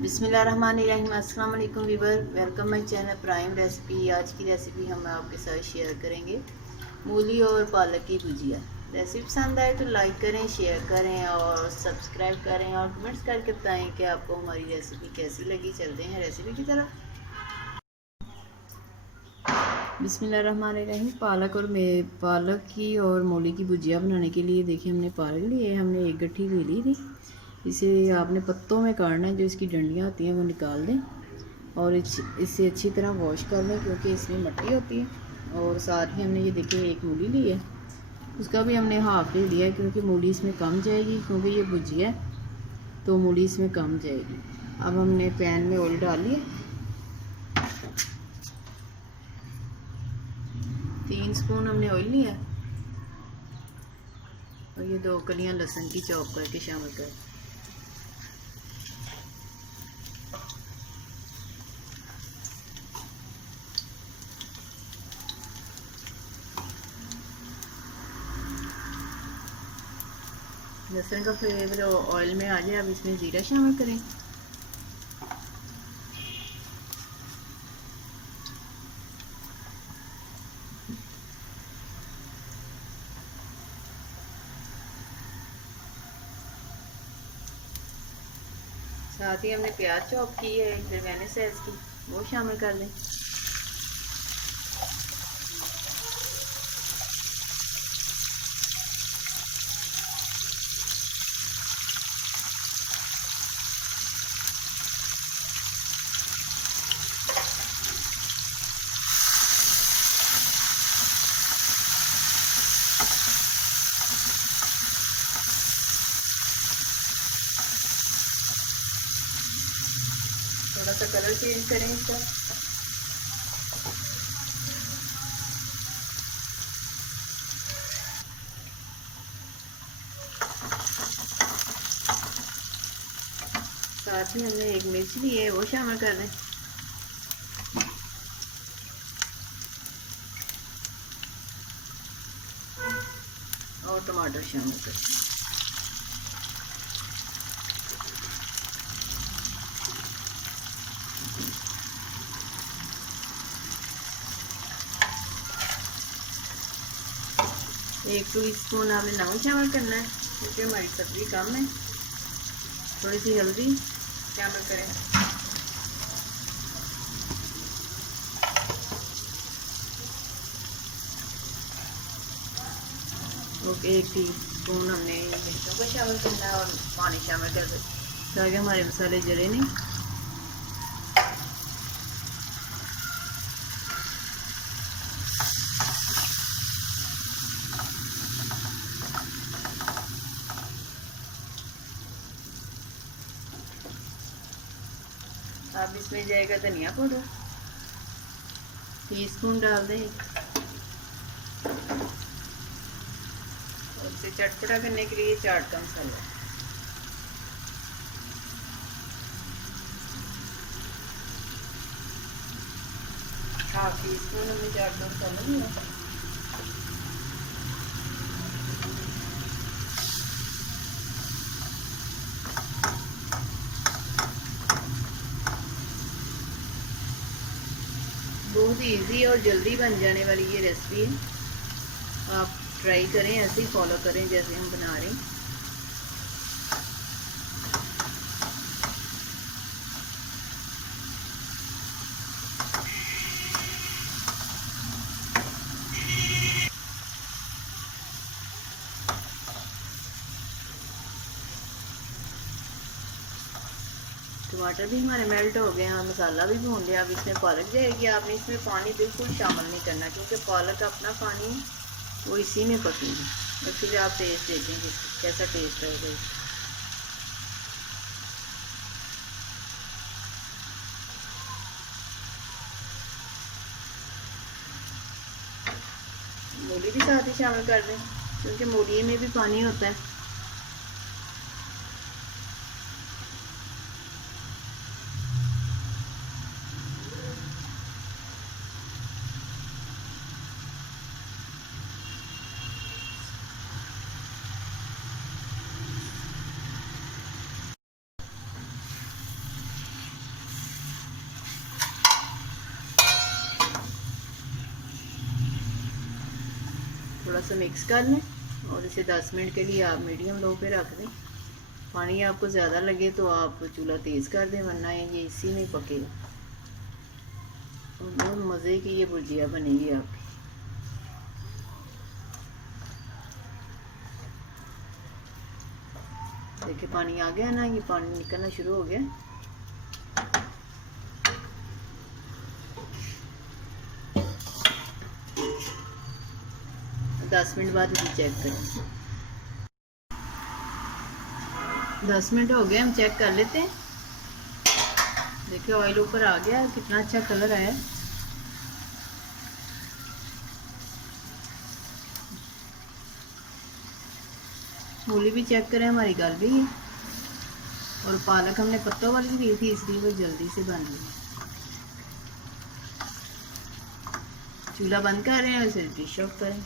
बिस्मिल्लाहिर्रहमानिर्रहीम। अस्सलाम वालेकुम viewer, welcome my channel prime recipe. आज की रेसिपी हम आपके साथ शेयर करेंगे मूली और पालक की भुजिया। रेसिपी पसंद आए तो लाइक करें, शेयर करें और सब्सक्राइब करें और कमेंट्स करके बताएं कि आपको हमारी रेसिपी कैसी लगी। चलते हैं रेसिपी की तरफ। बिस्मिल्लाहिर्रहमानिर्रहीम। पालक की और मूली की भुजिया बनाने के लिए देखिए हमने पालक ली है, हमने एक गट्ठी ले ली थी। इसे आपने पत्तों में काटना है, जो इसकी डंडियाँ होती हैं वो निकाल दें और इसे अच्छी तरह वॉश कर लें क्योंकि इसमें मिट्टी होती है। और साथ ही हमने ये देखिए एक मूली ली है, उसका भी हमने हाफ ले लिया है क्योंकि मूली इसमें कम जाएगी, क्योंकि ये भुजिया है तो मूली इसमें कम जाएगी। अब हमने पैन में ऑयल डाल लिया, 3 स्पून हमने ऑयल लिया और ये 2 कलियां लहसुन की चॉप करके शामिल कर। लहसुन का फ्लेवर ऑयल में आ जाए, अब इसमें ज़ीरा शामिल करें। साथ ही हमने प्याज चॉप की है एक दरमियाने साइज की, वो शामिल कर दें। थोड़ा सा कलर चेंज करें इसका। साथ ही हमने एक मिर्च ली है, वो शामिल कर दें। और टमाटर शामिल कर दें। एक टीस्पून आपने नमक शामिल करना है क्योंकि हमारी सब्जी कम है। थोड़ी सी हल्दी शामिल करें। ओके, 1 टीस्पून हमने मिर्चों को शामिल करना है और पानी शामिल कर दें ताकि हमारे मसाले जले नहीं। अब इसमें जाएगा धनिया पाउडर, टीस्पून डाल दें। और इसे चटपटा करने के लिए चाट का मसाला, हाफ टीस्पून हमने चाट का मसाला लिया। बहुत इजी और जल्दी बन जाने वाली ये रेसिपी है, आप ट्राई करें, ऐसे ही फॉलो करें जैसे हम बना रहे हैं। टमाटर भी हमारे मेल्ट हो गए हैं, मसाला भी भून लिया। अब इसमें पालक जाएगी। आपने इसमें पानी बिल्कुल शामिल नहीं करना क्योंकि पालक अपना पानी वो इसी में पकेगी। और फिर आप टेस्ट देखेंगे कैसा टेस्ट आएगा। मूली भी साथ ही शामिल कर दें क्योंकि मूली में भी पानी होता है। थोड़ा सा मिक्स कर लें और इसे 10 मिनट के लिए आप मीडियम लो पे रख दें। पानी आपको ज़्यादा लगे तो आप चूल्हा तेज़ कर दें, वरना ये इसी में पकेगा। और बहुत मज़े की ये भुजिया बनेगी आपकी। देखिए पानी आ गया ना, ये पानी निकलना शुरू हो गया। दस मिनट बाद इसे चेक करें। 10 मिनट हो गए, हम चेक कर लेते हैं। देखिए ऑयल ऊपर आ गया, कितना अच्छा कलर आया। मूली भी चेक करें, हमारी गल गई है। और पालक हमने पत्तों वाली दी थी, इसलिए वो जल्दी से बन गई। चूल्हा बंद कर रहे हैं और इसे डिश ऑफ करें।